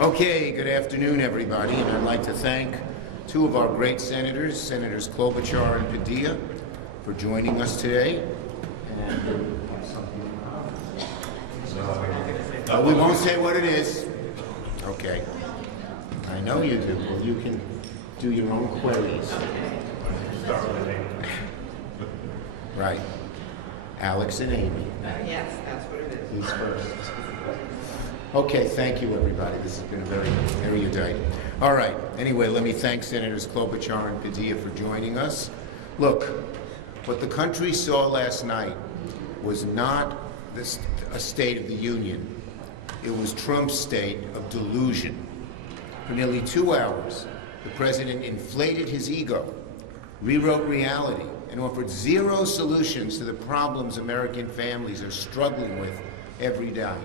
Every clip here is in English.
Okay, good afternoon, everybody, and I'd like to thank two of our great senators, Senators Klobuchar and Padilla, for joining us today. We won't say what it is. Okay. I know you do. Well, you can do your own queries. Right. Alex and Amy. Yes, that's what it is. He's first. Okay, thank you, everybody. This has been very erudite. All right. Anyway, let me thank Senators Klobuchar and Padilla for joining us. Look, what the country saw last night was not a State of the Union. It was Trump's state of delusion. For nearly 2 hours, the president inflated his ego, rewrote reality, and offered zero solutions to the problems American families are struggling with every day.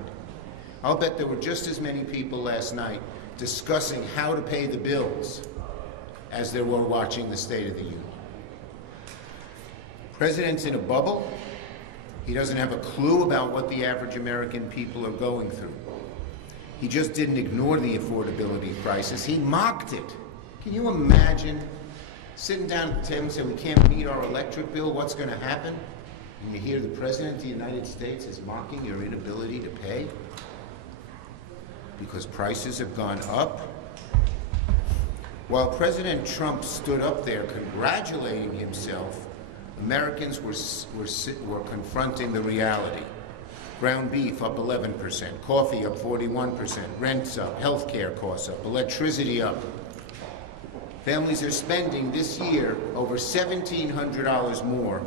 I'll bet there were just as many people last night discussing how to pay the bills as there were watching the State of the Union. The president's in a bubble. He doesn't have a clue about what the average American people are going through. He just didn't ignore the affordability crisis. He mocked it. Can you imagine sitting down at the table and saying, we can't meet our electric bill, what's going to happen? And you hear the President of the United States is mocking your inability to pay because prices have gone up. While President Trump stood up there congratulating himself, Americans were confronting the reality. Ground beef up 11%, coffee up 41%, rents up, health care costs up, electricity up. Families are spending this year over $1,700 more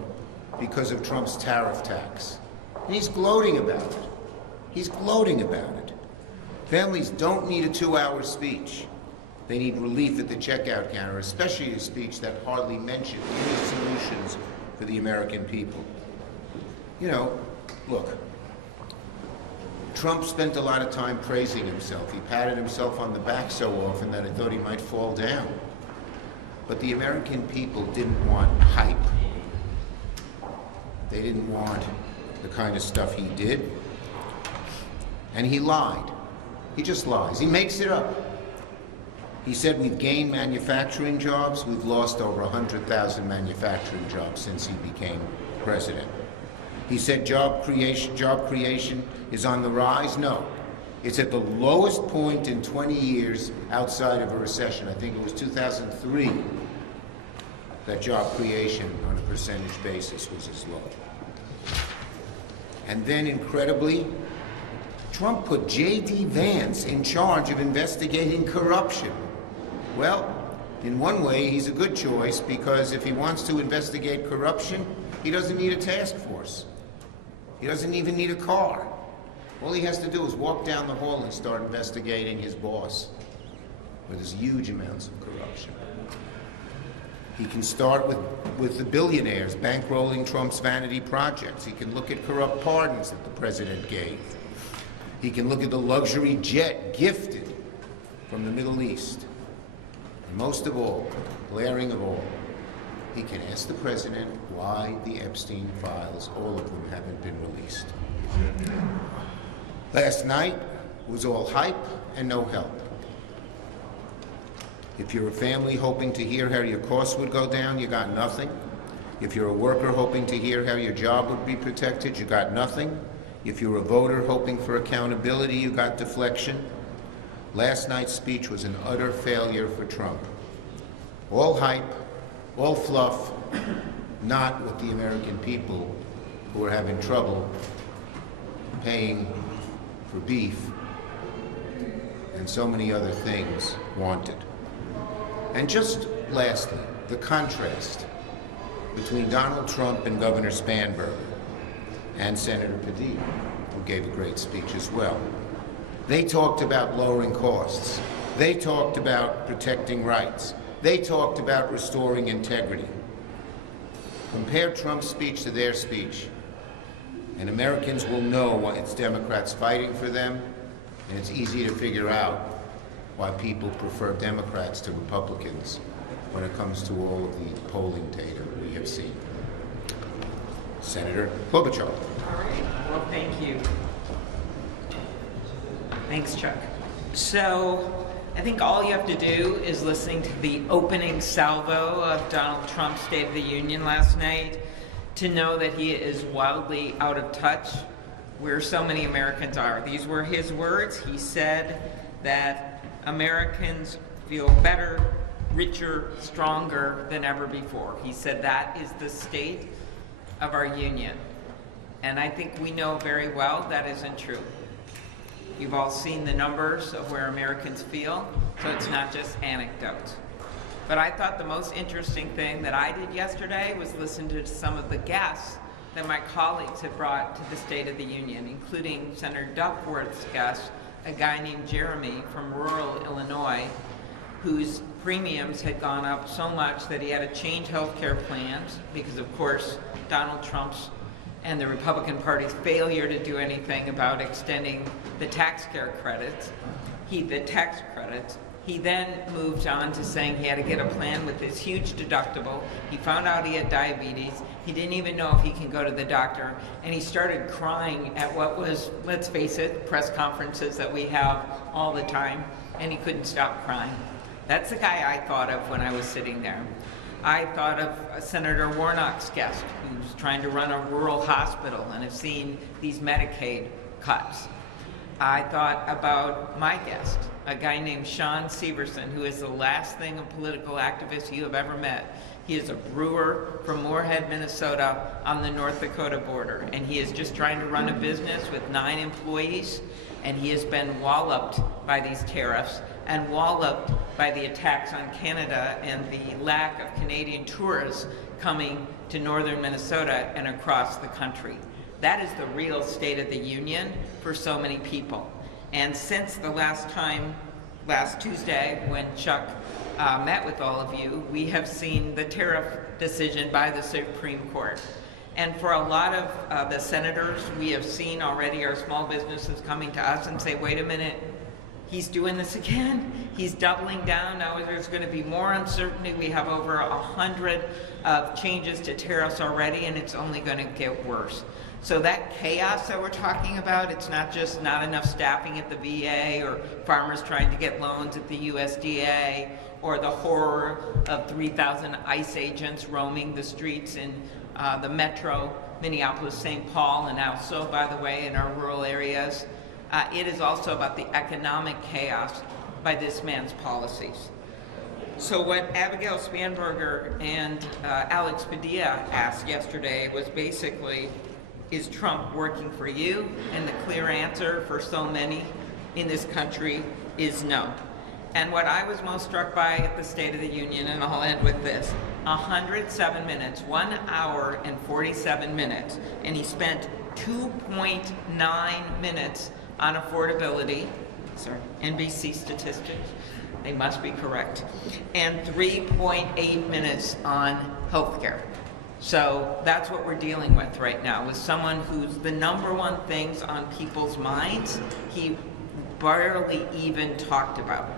because of Trump's tariff tax. And he's gloating about it. He's gloating about it. Families don't need a 2-hour speech. They need relief at the checkout counter, especially a speech that hardly mentioned any solutions for the American people. You know, look, Trump spent a lot of time praising himself. He patted himself on the back so often that I thought he might fall down. But the American people didn't want hype. They didn't want the kind of stuff he did. And he lied. He just lies. He makes it up. He said we've gained manufacturing jobs. We've lost over 100,000 manufacturing jobs since he became president. He said job creation is on the rise. No, it's at the lowest point in 20 years outside of a recession. I think it was 2003 that job creation on a percentage basis was as low. And then, incredibly, Trump put J.D. Vance in charge of investigating corruption. Well, in one way, he's a good choice because if he wants to investigate corruption, he doesn't need a task force. He doesn't even need a car. All he has to do is walk down the hall and start investigating his boss, where there's huge amounts of corruption. He can start with the billionaires bankrolling Trump's vanity projects. He can look at corrupt pardons that the president gave. He can look at the luxury jet gifted from the Middle East. And most of all, glaring of all, he can ask the president why the Epstein files, all of them, haven't been released. Last night was all hype and no help. If you're a family hoping to hear how your costs would go down, you got nothing. If you're a worker hoping to hear how your job would be protected, you got nothing. If you're a voter hoping for accountability, you got deflection. Last night's speech was an utter failure for Trump. All hype, all fluff, not what the American people who are having trouble paying for beef and so many other things wanted. And just lastly, the contrast between Donald Trump and Governor Spanberger and Senator Padilla, who gave a great speech as well. They talked about lowering costs. They talked about protecting rights. They talked about restoring integrity. Compare Trump's speech to their speech, and Americans will know why it's Democrats fighting for them, and it's easy to figure out why people prefer Democrats to Republicans when it comes to all of the polling data we have seen. Senator Klobuchar. All right. Well, thank you. Thanks, Chuck. So I think all you have to do is listen to the opening salvo of Donald Trump's State of the Union last night to know that he is wildly out of touch where so many Americans are. These were his words. He said that Americans feel better, richer, stronger than ever before. He said that is the state of our union. And I think we know very well that isn't true. You've all seen the numbers of where Americans feel, so it's not just anecdotes. But I thought the most interesting thing that I did yesterday was listen to some of the guests that my colleagues had brought to the State of the Union, including Senator Duckworth's guest, a guy named Jeremy from rural Illinois, whose premiums had gone up so much that he had to change health care plans because, of course, Donald Trump's and the Republican Party's failure to do anything about extending the tax credits. He then moved on to saying he had to get a plan with this huge deductible. He found out he had diabetes. He didn't even know if he can go to the doctor. And he started crying at what was, let's face it, press conferences that we have all the time, and he couldn't stop crying. That's the guy I thought of when I was sitting there. I thought of Senator Warnock's guest, who's trying to run a rural hospital and has seen these Medicaid cuts. I thought about my guest, a guy named Sean Severson, who is the last thing a political activist you have ever met. He is a brewer from Moorhead, Minnesota, on the North Dakota border, and he is just trying to run a business with 9 employees, and he has been walloped by these tariffs and walloped by the attacks on Canada and the lack of Canadian tourists coming to northern Minnesota and across the country. That is the real State of the Union for so many people. And since the last Tuesday, when Chuck met with all of you, we have seen the tariff decision by the Supreme Court. And for a lot of the senators, we have seen already our small businesses coming to us and say, wait a minute, he's doing this again. He's doubling down. Now there's going to be more uncertainty. We have over 100 changes to tariffs already, and it's only going to get worse. So that chaos that we're talking about, it's not just not enough staffing at the VA or farmers trying to get loans at the USDA or the horror of 3,000 ICE agents roaming the streets in the metro, Minneapolis, St. Paul, and also, by the way, in our rural areas. It is also about the economic chaos by this man's policies. So what Abigail Spanberger and Alex Padilla asked yesterday was basically, is Trump working for you? And the clear answer for so many in this country is no. And what I was most struck by at the State of the Union, and I'll end with this, 107 minutes, 1 hour and 47 minutes, and he spent 2.9 minutes on affordability, sorry, NBC statistics, they must be correct, and 3.8 minutes on healthcare. So that's what we're dealing with right now, with someone who's the number one things on people's minds, he barely even talked about.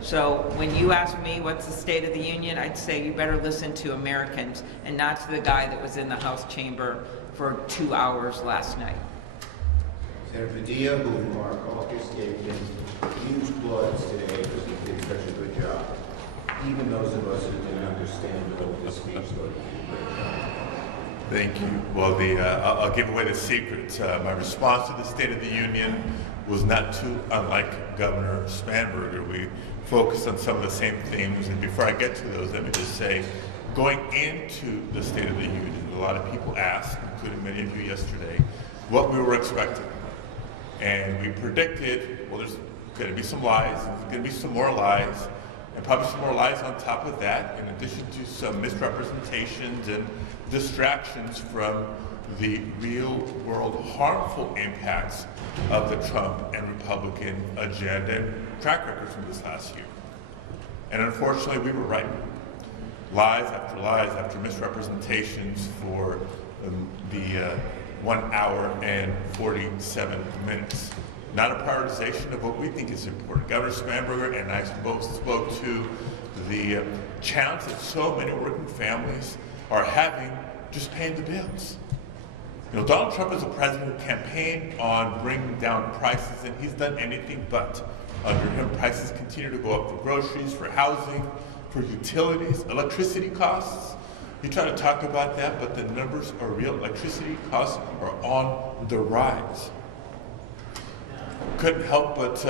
So when you ask me what's the State of the Union, I'd say you better listen to Americans and not to the guy that was in the House chamber for 2 hours last night. Senator Padilla, who our caucus gave him huge applause today because he did such a good job. Even those of us who didn't understand the whole this speech thought he did a great job. Thank you. Well, I'll give away the secret. My response to the State of the Union was not too unlike Governor Spanberger. We focused on some of the same themes, and before I get to those, let me just say, going into the State of the Union, a lot of people asked, including many of you yesterday, what we were expecting. And we predicted, well, there's going to be some lies, there's going to be some more lies, and probably some more lies on top of that, in addition to some misrepresentations and distractions from the real world harmful impacts of the Trump and Republican agenda and track record from this last year. And unfortunately, we were right. Lies after misrepresentations for the 1 hour and 47 minutes. Not a prioritization of what we think is important. Governor Spanberger and I both spoke to the challenge that so many working families are having just paying the bills. You know, Donald Trump is a president who campaigned on bringing down prices, and he's done anything but. Under him, prices continue to go up for groceries, for housing, for utilities, electricity costs. You try to talk about that, but the numbers are real. Electricity costs are on the rise. Couldn't help but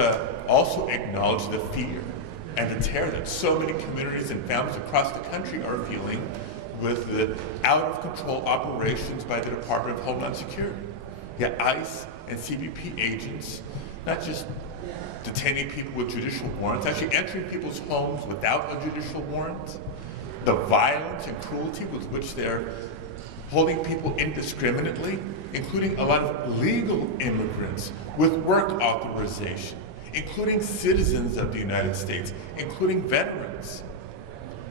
also acknowledge the fear and the terror that so many communities and families across the country are feeling with the out-of-control operations by the Department of Homeland Security. Yeah, ICE and CBP agents, not just detaining people with judicial warrants, actually entering people's homes without a judicial warrant. The violence and cruelty with which they're holding people indiscriminately, including a lot of legal immigrants with work authorization, including citizens of the United States, including veterans.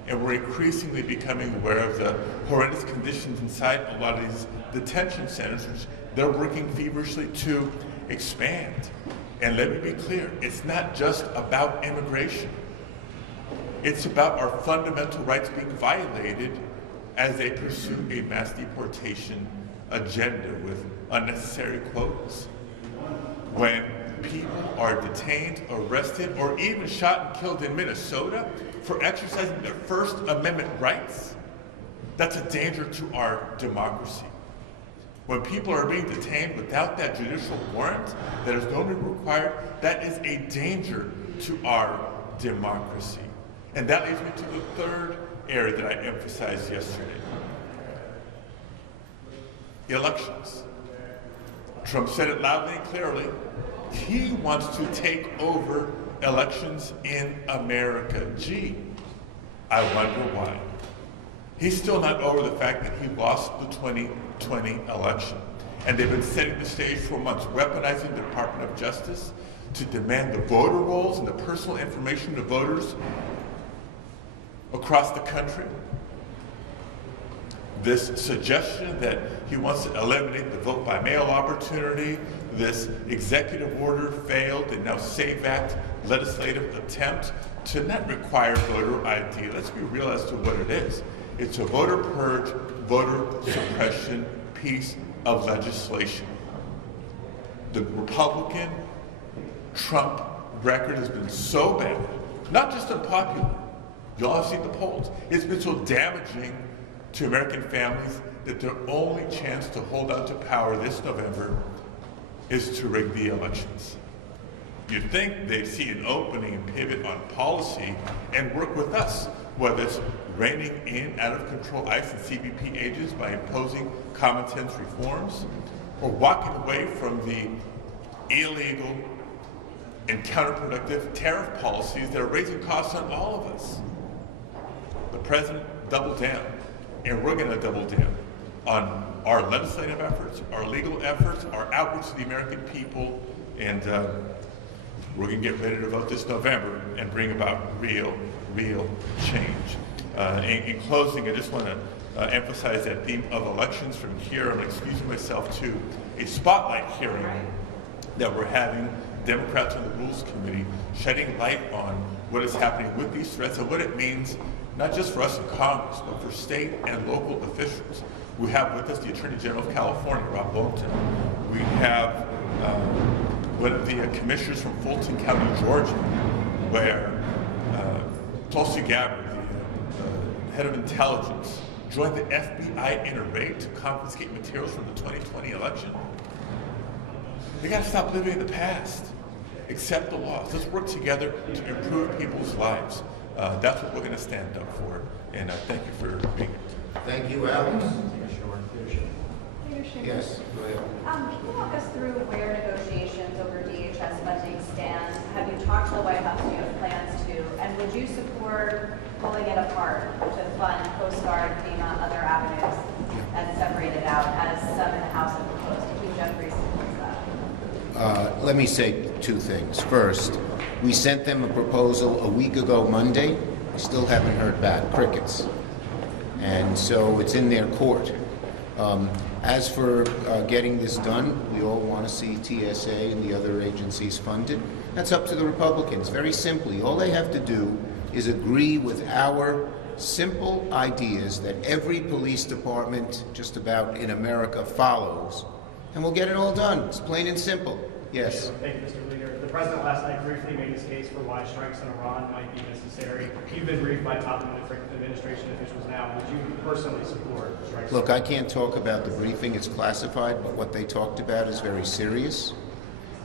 And we're increasingly becoming aware of the horrendous conditions inside a lot of these detention centers, which they're working feverishly to expand. And let me be clear, it's not just about immigration. It's about our fundamental rights being violated as they pursue a mass deportation agenda with unnecessary quotas. When people are detained, arrested, or even shot and killed in Minnesota for exercising their First Amendment rights, that's a danger to our democracy. When people are being detained without that judicial warrant that is normally required, that is a danger to our democracy. And that leads me to the third area that I emphasized yesterday. Elections. Trump said it loudly and clearly. He wants to take over elections in America. Gee, I wonder why. He's still not over the fact that he lost the 2020 election. And they've been setting the stage for months, weaponizing the Department of Justice to demand the voter rolls and the personal information of voters across the country. This suggestion that he wants to eliminate the vote by mail opportunity, this executive order failed and now SAVE Act legislative attempt to not require voter ID. Let's be real as to what it is. It's a voter purge, voter suppression piece of legislation. The Republican Trump record has been so bad, not just unpopular. Y'all have seen the polls. It's been so damaging to American families that their only chance to hold on to power this November is to rig the elections. You'd think they'd see an opening and pivot on policy and work with us, whether it's reining in out-of-control ICE and CBP agents by imposing common-sense reforms, or walking away from the illegal and counterproductive tariff policies that are raising costs on all of us. The president doubled down, and we're going to double down on our legislative efforts, our legal efforts, our outreach to the American people, and we're going to get ready to vote this November and bring about real change. In closing, I just want to emphasize that theme of elections from here. I'm excusing myself to a spotlight hearing that we're having, Democrats on the Rules Committee, shedding light on what is happening with these threats and what it means, not just for us in Congress, but for state and local officials. We have with us the Attorney General of California, Rob Bolton. We have one of the commissioners from Fulton County, Georgia, where Tulsi Gabbard, the head of intelligence, joined the FBI in a raid to confiscate materials from the 2020 election. They got to stop living in the past. Accept the laws. Let's work together to improve people's lives. That's what we're going to stand up for. And thank you for being here. Thank you, Alex. Leadership. Yes, go ahead. Can you walk us through where negotiations over DHS funding stand? Have you talked to the White House? Do you have plans to? And would you support pulling it apart to fund Coast Guard, FEMA, other avenues, and separate it out as some in the House have proposed? I think Jeffrey supports that. Let me say two things. First, we sent them a proposal a week ago Monday. We still haven't heard back. Crickets. And so it's in their court. As for getting this done, we all want to see TSA and the other agencies funded. That's up to the Republicans. Very simply, all they have to do is agree with our simple ideas that every police department just about in America follows, and we'll get it all done. It's plain and simple. Yes. Thank you, Mr. Leader. The The president last night briefly made his case for why strikes on Iran might be necessary. You've been briefed by top administration officials now. Would you personally support strikes? Look, I can't talk about the briefing. It's classified, but what they talked about is very serious.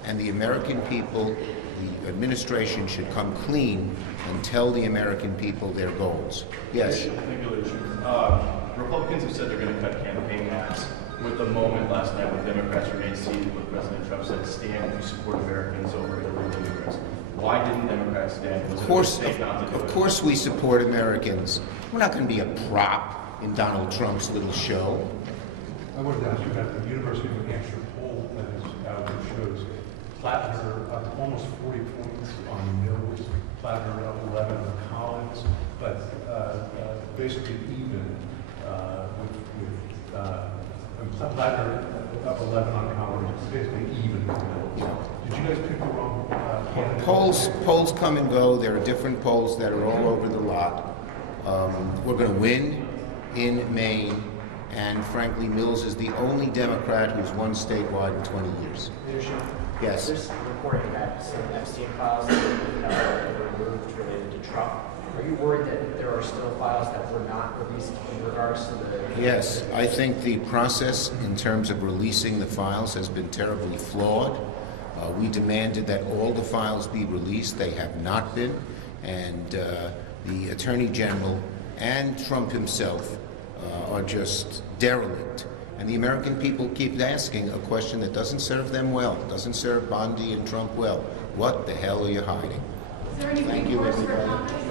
And the American people, the administration should come clean and tell the American people their goals. Yes? Delusion. Republicans have said they're going to cut campaign ads. With the moment last night when Democrats remained seated, when President Trump said, stand if you support Americans over illegal immigrants. Why didn't Democrats stand? Was it a mistake not to do Of it? course we support Americans. We're not going to be a prop in Donald Trump's little show. I wanted to ask you about the University of New Hampshire poll that is out that shows Plattner up almost 40 points on Mills, Plattner up 11 on Collins, but basically even with Plattner up 11 on Collins, basically even with Mills. Did you guys pick the wrong candidate? Polls come and go. There are different polls that are all over the lot. We're going to win in Maine, and frankly, Mills is the only Democrat who's won statewide in 20 years. Leadership. Yes. There's reporting that some Epstein files that were removed related to Trump. Are you worried that there are still files that were not released in regards to the... Yes, I think the process in terms of releasing the files has been terribly flawed. We demanded that all the files be released. They have not been. And the Attorney General and Trump himself are just derelict. And the American people keep asking a question that doesn't serve them well, doesn't serve Bondi and Trump well. What the hell are you hiding? Is there anything Thank you, worse for everybody. Congress?